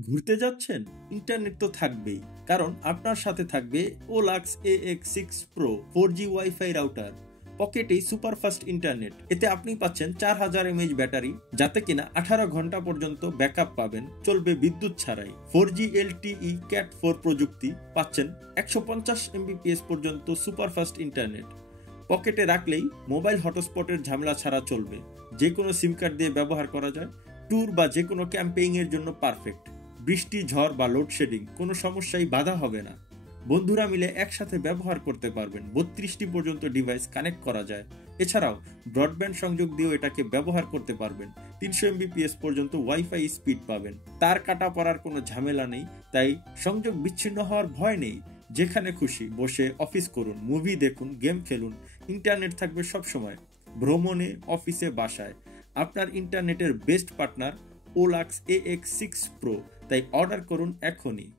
ঘুরতে যাচ্ছেন? ইন্টারনেট তো থাকবেই, কারণ আপনার সাথে থাকবে Olax AX6 Pro 4G WiFi router. পকেটেই সুপারফাস্ট ইন্টারনেট। এতে আপনি পাচ্ছেন 4000 mAh ব্যাটারি, যাতে কিনা 18 ঘন্টা পর্যন্ত ব্যাকআপ পাবেন, চলবে বিদ্যুৎ ছাড়াই। 4G LTE Cat 4 প্রযুক্তি, পাচ্ছেন 150 Mbps পর্যন্ত সুপারফাস্ট ইন্টারনেট। পকেটে রাখলেই মোবাইল হটস্পটের ঝামেলা ছাড়া চলবে। যে কোনো সিম কার্ড দিয়ে ব্যবহার করা যায়। ট্যুর বা যে কোনো ক্যাম্পেইং এর জন্য পারফেক্ট। বৃষ্টি, ঝড় বা লোডশেডিং কোনো সমস্যাই বাধা হবে না। বন্ধুরা মিলে একসাথে ব্যবহার করতে পারবেন। 32টি পর্যন্ত ডিভাইস কানেক্ট করা যায়। এছাড়াও ব্রডব্যান্ড সংযোগ দিয়েও এটাকে ব্যবহার করতে পারবেন। 300 Mbps পর্যন্ত ওয়াইফাই স্পিড পাবেন। তার কাটা পড়ার কোনো ঝামেলা নেই, তাই সংযোগ বিচ্ছিন্ন হওয়ার ভয় নেই। যেখানে খুশি বসে অফিস করুন, মুভি দেখুন, গেম খেলুন, ইন্টারনেট থাকবে সবসময়। ভ্রমণে, অফিসে, বাসায় আপনার ইন্টারনেটের বেস্ট পার্টনার ওলাক্স AX6 Pro। তাই অর্ডার করুন এখনই।